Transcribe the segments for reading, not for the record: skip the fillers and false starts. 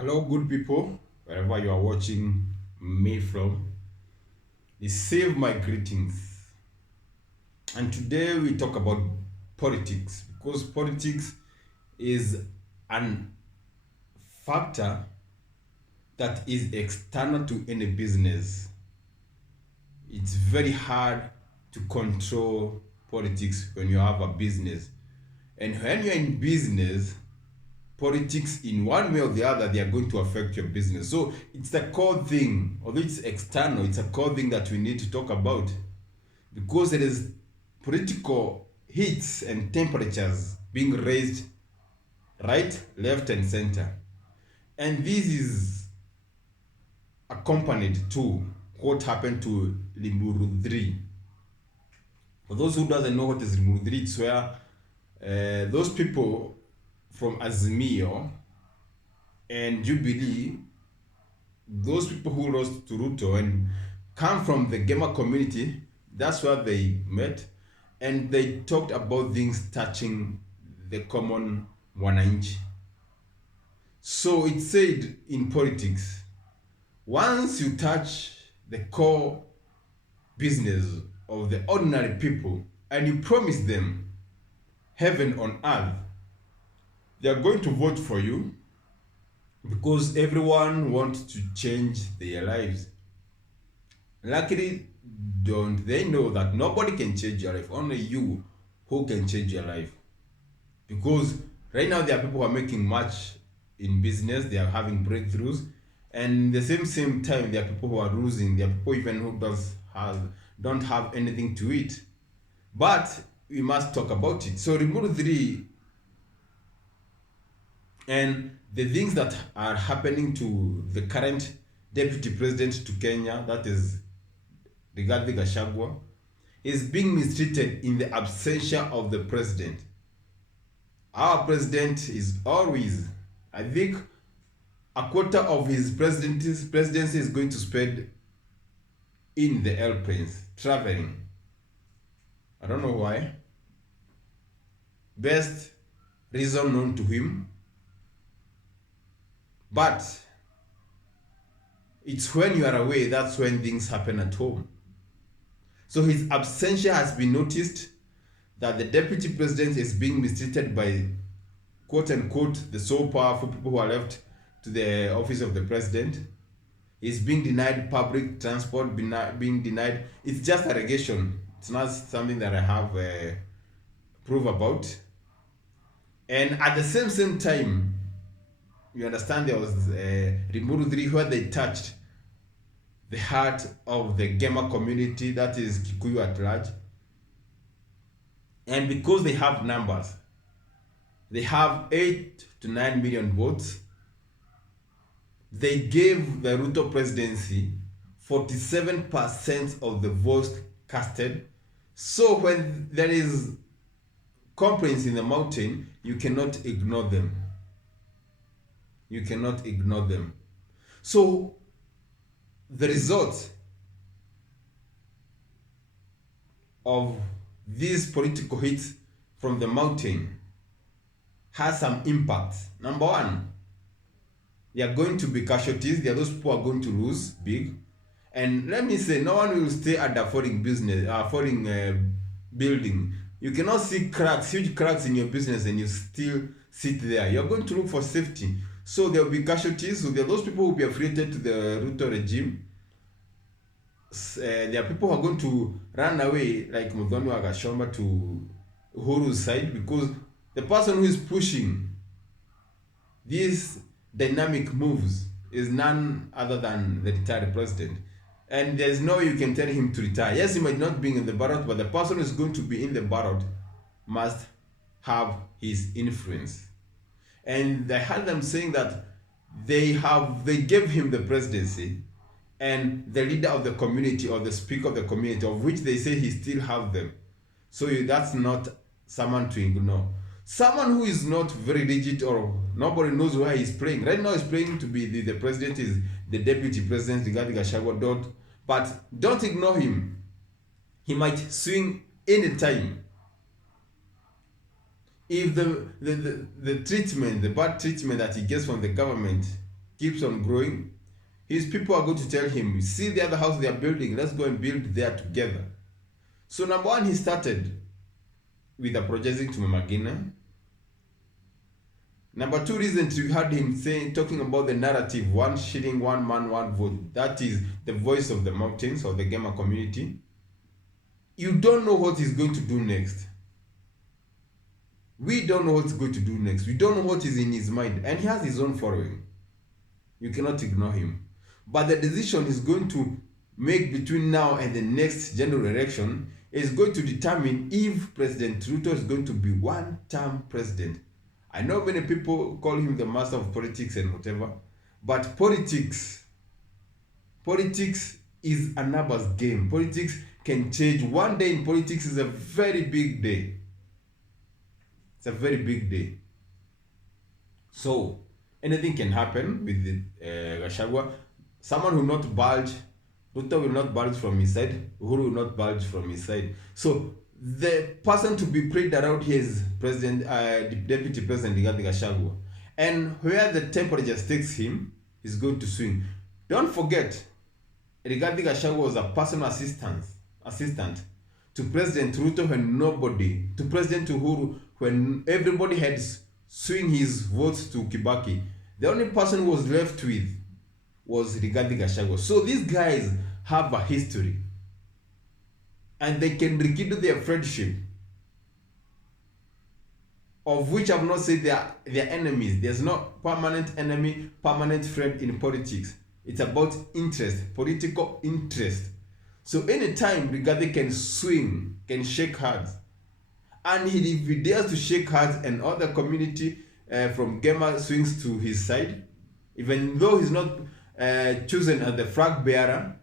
Hello, good people, wherever you are watching me from. Receive my greetings. And today we talk about politics because politics is an factor that is external to any business. It's very hard to control politics when you have a business. And when you're in business, politics in one way or the other, they are going to affect your business. So it's a core thing, although it's external, it's a core thing that we need to talk about because there is political heats and temperatures being raised right, left, and center. And this is accompanied to what happened to Limuru 3. For those who doesn't know what is Limuru 3, it's where those people from Azimio and Jubilee, those people who lost to Ruto and come from the Gema community, that's where they met and they talked about things touching the common wananchi. So it said in politics, once you touch the core business of the ordinary people and you promise them heaven on earth, they are going to vote for you because everyone wants to change their lives. Luckily, don't they know that nobody can change your life, only you who can change your life. Because right now there are people who are making much in business, they are having breakthroughs, and the same time there are people who are losing, there are people even who don't have anything to eat. But we must talk about it. So remove three and the things that are happening to the current deputy president to Kenya, that is Rigathi Gachagua, is being mistreated in the absentia of the president. Our president is always, I think, a quarter of his presidency is going to spend in the airplanes, traveling. I don't know why. Best reason known to him. But it's when you are away, that's when things happen at home. So his absentia has been noticed that the deputy president is being mistreated by quote unquote the so powerful people who are left to the office of the president. He's being denied public transport, being denied. It's just allegation. It's not something that I have proof about. And at the same time, you understand there was Rimuru 3 where they touched the heart of the Gema community, that is Kikuyu at large. And because they have numbers, they have 8 to 9 million votes. They gave the Ruto presidency 47% of the votes casted. So when there is complaints in the mountain, you cannot ignore them. You cannot ignore them. So the result of these political hits from the mountain has some impact. Number one, there are going to be casualties. There are those people who are going to lose big. And let me say, no one will stay at the falling building. You cannot see cracks, huge cracks in your business, and you still sit there. You're going to look for safety. So there will be casualties. So there are those people who will be affiliated to the Ruto regime. There are people who are going to run away, like Muthoni Wagashomba, to Uhuru's side because the person who is pushing these dynamic moves is none other than the retired president. And there's no way you can tell him to retire. Yes, he might not be in the ballot, but the person who is going to be in the ballot must have his influence. And I heard them saying that they gave him the presidency and the leader of the community or the speaker of the community, of which they say he still have them. So that's not someone to ignore. Someone who is not very rigid or nobody knows where he's playing. Right now he's playing to be the president is the deputy president, Rigathi Gachagua. But don't ignore him. He might swing anytime. If the treatment, the bad treatment that he gets from the government keeps on growing, his people are going to tell him, see the other house they are building, let's go and build there together. So number one, he started with apologizing to Mama Gina. Number two, recently we heard him talking about the narrative, 1 shilling, 1 man, 1 vote. That is the voice of the mountains, or the Gema community. You don't know what he's going to do next. We don't know what he's going to do next. We don't know what is in his mind. And he has his own following. You cannot ignore him. But the decision he's going to make between now and the next general election is going to determine if President Ruto is going to be one-term president. I know many people call him the master of politics and whatever, but politics is a numbers game. Politics can change. One day in politics is a very big day. It's a very big day. So anything can happen with the Gachagua. Someone will not budge. Ruto will not budge from his side. Uhuru will not budge from his side. So the person to be prayed around here is Deputy President Rigathi Gachagua. And where the temperature takes him, he's going to swing. Don't forget, Rigathi Gachagua was a personal assistant to President Ruto to President Uhuru when everybody had swing his votes to Kibaki. The only person who was left with was Rigathi Gachagua. So these guys have a history. And they can rekindle their friendship, of which I've not said they are enemies. There's no permanent enemy, permanent friend in politics. It's about interest, political interest. So anytime Rigathi can swing, can shake hands, and if he dares to shake hands and other community from Gema swings to his side, even though he's not chosen as the flag bearer,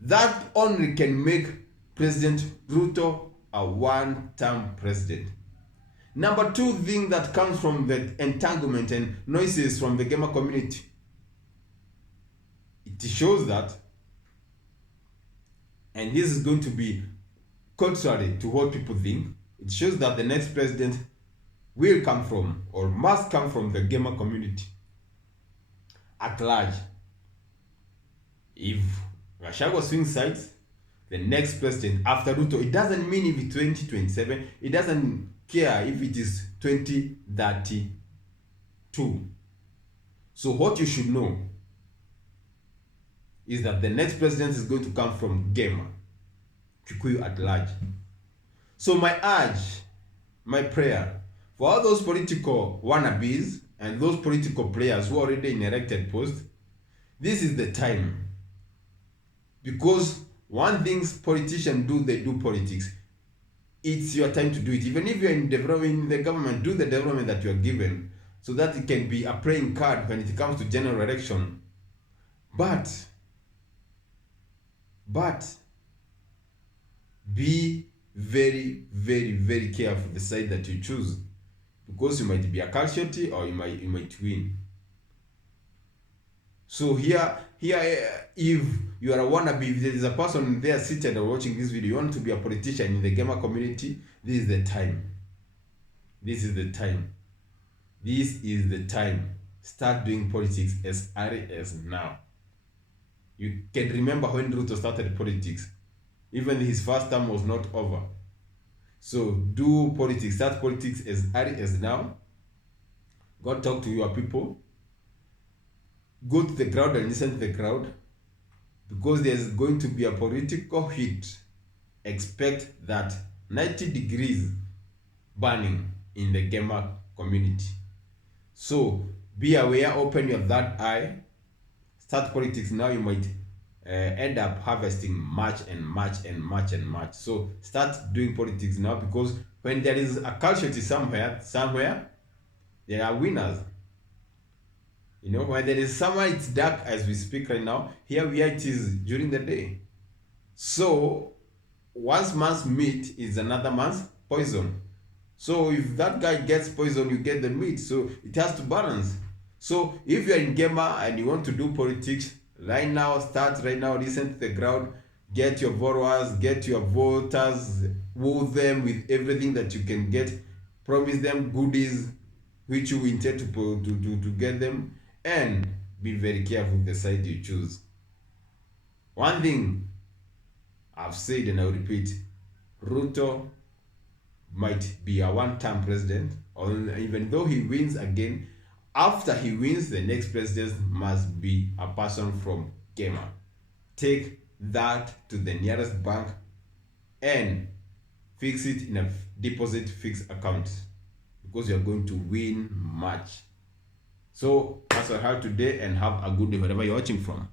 that only can make President Ruto a one-term president. Number two thing that comes from the entanglement and noises from the Gema community, it shows that, and this is going to be contrary to what people think, it shows that the next president will come from, or must come from, the Gema community at large. If Gachagua swings sides, the next president after Ruto, it doesn't mean if it's 2027, it doesn't care if it is 2032. So what you should know is that the next president is going to come from Gema, Kikuyu at large. So my urge, my prayer, for all those political wannabes and those political players who are already in elected posts, this is the time. Because one thing politicians do, they do politics. It's your time to do it. Even if you're in developing the government, do the development that you're given, so that it can be a playing card when it comes to general election. But be very, very, very careful the side that you choose, because you might be a casualty or you might win. So here, if you are a wannabe, if there is a person there seated or watching this video, you want to be a politician in the Gema community, this is the time. This is the time. This is the time. Start doing politics as early as now. You can remember when Ruto started politics. Even his first term was not over. So do politics. Start politics as early as now. Go talk to your people. Go to the crowd and listen to the crowd, because there's going to be a political heat. Expect that 90 degrees burning in the Gema community. So be aware, open your third eye, start politics now. You might end up harvesting much. So start doing politics now, because when there is a casualty somewhere, there are winners. You know, when there is somewhere it's dark as we speak right now, here we are, it is during the day. So one man's meat is another man's poison. So if that guy gets poison, you get the meat. So it has to balance. So if you're in Gema and you want to do politics right now, start right now, listen to the crowd, get your followers, get your voters, woo them with everything that you can get, promise them goodies which you intend to get them, and be very careful with the side you choose. One thing I've said and I'll repeat, Ruto might be a one-term president, or even though he wins again, after he wins, the next president must be a person from Gema. Take that to the nearest bank and fix it in a deposit fixed account, because you're going to win much. So that's all I have today, and have a good day wherever you're watching from.